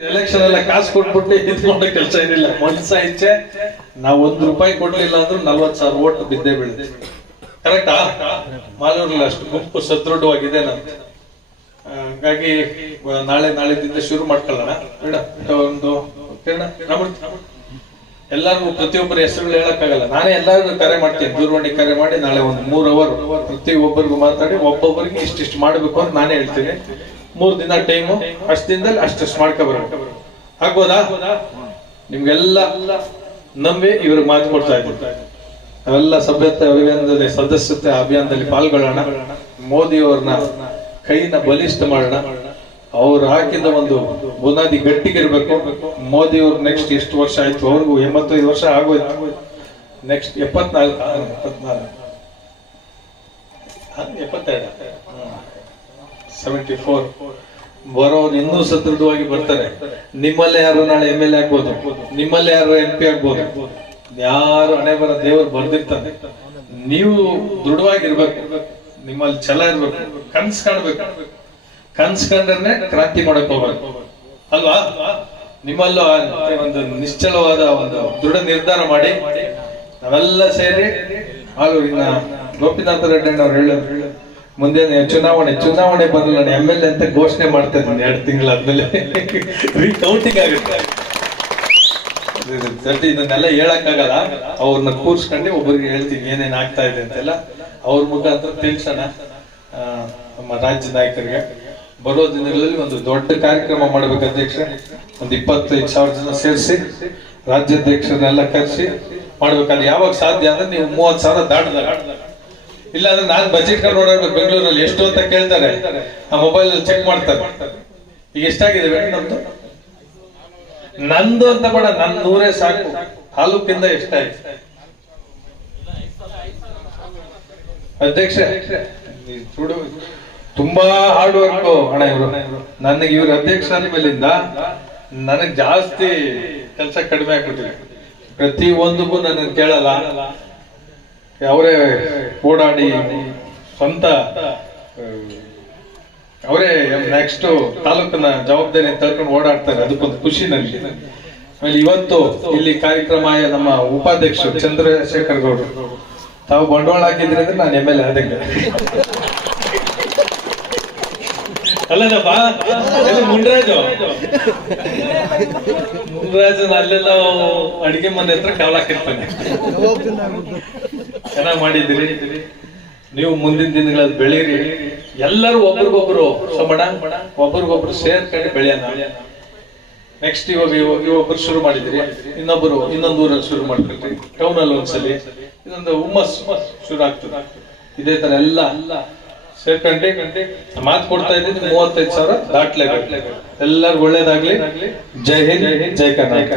Election ಎಲ್ಲ ಕಾಸು ಕೊಟ್ಬಿಟ್ಟು ಇದು ಮಾಡೋ ಕೆಲಸ ಏನಿಲ್ಲ. ಮನ್ಸ ಇಚ್ಛೆ ನಾವು ₹1 ಕೊಡ್ಲಿಲ್ಲ ಅಂದ್ರೂ 40,000 ಓಟ್ ಬಿದ್ದೇ ಬೀಳುತ್ತೆ. ಕರೆಕ್ಟಾ? ಮಾಲೂರಲ್ಲಿ ಅಷ್ಟು ಗುಂಪು ಸದೃಢವಾಗಿದೆ ನಮ್ದು. ಹಾಗಾಗಿ ನಾಳೆದಿಂದ ಶುರು ಮಾಡ್ಕೊಳ್ಳೋಣ. ಒಂದು ಎಲ್ಲರಿಗೂ ಪ್ರತಿಯೊಬ್ಬರ ಹೆಸರುಗಳು ಹೇಳಕ್ಕಾಗಲ್ಲ. ನಾನೇ ಎಲ್ಲರಿಗೂ ಕರೆ ಮಾಡ್ತೀನಿ, ದೂರವಾಣಿ ಕರೆ ಮಾಡಿ ನಾಳೆ ಒಂದು 3 ಅವರ್ ಪ್ರತಿಯೊಬ್ಬರಿಗೂ ಮಾತಾಡಿ ಒಬ್ಬೊಬ್ಬರಿಗೆ ಇಷ್ಟಿಷ್ಟು ಮಾಡ್ಬೇಕು ಅಂತ ನಾನೇ ಹೇಳ್ತೀನಿ. 3 ದಿನ ಟೈಮು, ಅಷ್ಟು ದಿನದಲ್ಲಿ ಅಷ್ಟು ಮಾಡ್ಕೊಬರ್ಬೇಕು. ಆಗ್ಬೋದಾ? ನಿಮ್ಗೆಲ್ಲ ನಂಬಿ ಇವ್ರಿಗೆ ಮಾತು ಕೊಡ್ತಾ ಇದ್ದೀನಿ. ನಾವೆಲ್ಲ ಸಭ್ಯತೆ ಅಭಿಯಾನದಲ್ಲಿ ಸದಸ್ಯತೆ ಅಭಿಯಾನದಲ್ಲಿ ಪಾಲ್ಗೊಳ್ಳೋಣ. ಮೋದಿ ಅವ್ರನ್ನ ಕೈನ ಬಲಿಷ್ಠ ಮಾಡೋಣ. ಅವ್ರು ಹಾಕಿದ ಒಂದು ಬುನಾದಿ ಗಟ್ಟಿಗಿರ್ಬೇಕು. ಮೋದಿ ಅವ್ರು ನೆಕ್ಸ್ಟ್ ಎಷ್ಟು ವರ್ಷ ಆಯ್ತು? ಅವ್ರಿಗೂ 85 ವರ್ಷ ಆಗೋಯ್ತು. ನೆಕ್ಸ್ಟ್ 74 ಬರೋರು ಇನ್ನೂ ಸದೃಢವಾಗಿ ಬರ್ತಾರೆ. ನಿಮ್ಮಲ್ಲೇ ಯಾರು ನಾಳೆ MLA ಆಗ್ಬೋದು, ನಿಮ್ಮಲ್ಲೇ ಯಾರು MP ಆಗ್ಬೋದು. ಯಾರು ಹಣೆ ಬರ ದೇವರು ಬರ್ದಿರ್ತಾನೆ. ನೀವು ದೃಢವಾಗಿರ್ಬೇಕು, ನಿಮ್ಮಲ್ಲಿ ಛಲ ಇರ್ಬೇಕು, ಕನ್ಸ್ ಕಾಣ್ಬೇಕು. ಕನ್ಸ್ ಕಂಡ್ರೆ ಕ್ರಾಂತಿ ಮಾಡಕ್ ಹೋಗ್ಬೇಕು ಅಲ್ವಾ? ನಿಮ್ಮಲ್ಲೂ ಒಂದು ನಿಶ್ಚಲವಾದ ಒಂದು ದೃಢ ನಿರ್ಧಾರ ಮಾಡಿ ನಾವೆಲ್ಲ ಸೇರಿ ಇನ್ನ ಗೋಪಿನಾಥ ರೆಡ್ಡಿ ಅವ್ರು ಹೇಳಿದ್ರು, ಮುಂದೆ ಚುನಾವಣೆ ಬರಲ್ಲ, MLA ಅಂತ ಘೋಷಣೆ ಮಾಡ್ತಾ ಇದ್ದೀನಿ. 2 ತಿಂಗಳಾದ್ಮೇಲೆ ರೀಕೌಂಟಿಂಗ್ ಆಗುತ್ತೆ. ಇದನ್ನೆಲ್ಲ ಹೇಳಕ್ಕಾಗಲ್ಲ. ಅವ್ರನ್ನ ಕೂರ್ಸ್ಕೊಂಡು ಒಬ್ಬರಿಗೆ ಹೇಳ್ತೀವಿ ಏನೇನ್ ಆಗ್ತಾ ಇದೆ ಅಂತೆಲ್ಲ. ಅವ್ರ ಮುಖಾಂತರ ತಿಳಿಸೋಣ ನಮ್ಮ ರಾಜ್ಯ ನಾಯಕರಿಗೆ. ಬರೋ ದಿನಗಳಲ್ಲಿ ಒಂದು ದೊಡ್ಡ ಕಾರ್ಯಕ್ರಮ ಮಾಡ್ಬೇಕು ಅಧ್ಯಕ್ಷ. ಒಂದು 25,000 ಜನ ಸೇರಿಸಿ ರಾಜ್ಯಾಧ್ಯಕ್ಷರನ್ನೆಲ್ಲ ಕರೆಸಿ ಮಾಡ್ಬೇಕಾದ್ರೆ ಯಾವಾಗ ಸಾಧ್ಯ ಅಂದ್ರೆ ನೀವು 30,000 ದಾಟದಾಗ. ಇಲ್ಲಾಂದ್ರೆ ನಾನು ಬಜೆಟ್ ಕಾರ್ಡ್ ನೋಡಬೇಕು ಬೆಂಗಳೂರಲ್ಲಿ ಎಷ್ಟು ಅಂತ ಕೇಳ್ತಾರೆ. ಆ ಮೊಬೈಲ್ ಅಲ್ಲಿ ಚೆಕ್ ಮಾಡ್ತಾರೆ. ಈಗ ಎಷ್ಟಾಗಿದೆ ನಮ್ದು? ನಂದು ಅಂತ ಬೇಡ, ನನ್ 100 ಸಾಕು. ತಾಲೂಕಿಂದ ಎಷ್ಟಾಯ್ತು ಅಧ್ಯಕ್ಷ? ತುಂಬಾ ಹಾರ್ಡ್ ವರ್ಕ್ ಹಣ ಇವರು. ನನಗೆ ಇವ್ರ ಅಧ್ಯಕ್ಷ ಮೇಲಿಂದ ನನಗ್ ಜಾಸ್ತಿ ಕೆಲಸ ಕಡಿಮೆ ಆಗ್ಬಿಟ್ಟಿದೆ. ಪ್ರತಿ ಒಂದಕ್ಕೂ ನನ್ನ ಕೇಳಲ್ಲ, ಅವರೇ ಓಡಾಡಿ ಸ್ವಂತ ಅವರೇ ನೆಕ್ಸ್ಟ್ ತಾಲೂಕಿನ ಜವಾಬ್ದಾರಿ ತಳ್ಕೊಂಡು ಓಡಾಡ್ತಾರೆ. ಅದಕ್ಕೊಂದು ಖುಷಿ ನನಗೆ. ಆಮೇಲೆ ಇವತ್ತು ಇಲ್ಲಿ ಕಾರ್ಯಕ್ರಮ ನಮ್ಮ ಉಪಾಧ್ಯಕ್ಷರು ಚಂದ್ರಶೇಖರ್ ಗೌಡರು ತಾವು ಬಂಡವಾಳ ಹಾಕಿದ್ರಿ ಅಂದ್ರೆ ನಾನು MLA ಆದಂಗೆ ಅಲ್ಲದಪ್ಪ. ಮುನ್ರಾಜು ಅಲ್ಲೆಲ್ಲ ಅಡಿಗೆ ಮನೆ ಹತ್ರ ಕಾವಲಾಕಿರ್ತಾನೆ. ಚೆನ್ನಾಗಿ ಮಾಡಿದ್ದೀರಿ ನೀವು. ಮುಂದಿನ ದಿನಗಳಲ್ಲಿ ಬೆಳೀರಿ. ಎಲ್ಲರೂ ಒಬ್ರಿಗೊಬ್ರು ಒಬ್ರಿಗೊಬ್ರು ಸೇರ್ಕೊಂಡು ಬೆಳೆಯೋಣ. ನೆಕ್ಸ್ಟ್ ಇವಾಗ ಒಬ್ರು ಶುರು ಮಾಡಿದಿರಿ, ಇನ್ನೊಂದು ಊರಲ್ಲಿ ಶುರು ಮಾಡ್ಕೊಳ್ರಿ, ಟೌನ್ ಅಲ್ಲಿ ಒಂದ್ಸಲಿ. ಇದೊಂದು ಹುಮ್ಮಸ್ ಶುರು ಆಗ್ತದೆ. ಇದೇ ತರ ಎಲ್ಲ ಸೇರ್ಕೊಂಡೆ ಮಾತು ಕೊಡ್ತಾ ಇದ್ದೀನಿ. 35,000 ದಾಟ್ಲೇಬೇಕು. ಎಲ್ಲರಿಗೂ ಒಳ್ಳೇದಾಗ್ಲಿ. ಜೈ ಹಿಂದ್, ಜೈ ಕರ್ನಾಟಕ.